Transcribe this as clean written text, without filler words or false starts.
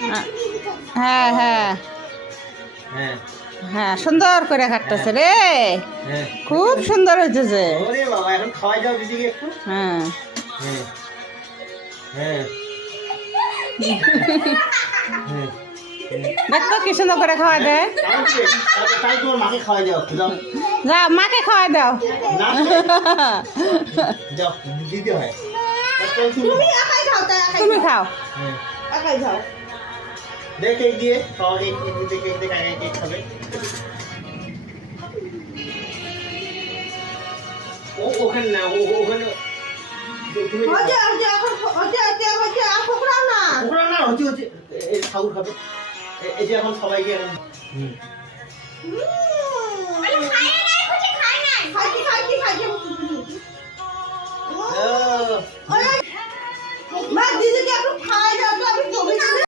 হ্যাঁ হ্যাঁ হ্যাঁ হ্যাঁ, সুন্দর করে কাটতেছে রে, হ্যাঁ খুব সুন্দর হয়েছে। ওরে বাবা এখন খাওয়াই দাও দিদিকে একটু। হ্যাঁ হ্যাঁ হ্যাঁ হ্যাঁ দেখতো কি সুন্দর করে খাওয়া দেয়। তাই তোমার মাকে খাওয়াই দাও একটু, যাও যা মাকে খাওয়াই দাও। না যাও দিতে হয়। তুমি একাই খাও, তাই একাই তুমি খাও, খাও। একাই খাও। দেখ কেক দিয়ে খাওয়া, কেক দিতে, কেক দিয়ে কাকে কেক খাবে। ওখানে না, ওখানে তুমি হচ্ছে হচ্ছে এখন হচ্ছে হচ্ছে হচ্ছে আর ফোকরাও না। ওখানে না, হচ্ছে হচ্ছে এই ঠাকুর খাবে। এই যে এখন সবাইকে এখন খাইছি খাইছি খাইছি। মা দিদিকে একটু খাই দাও তো, আমি ছবি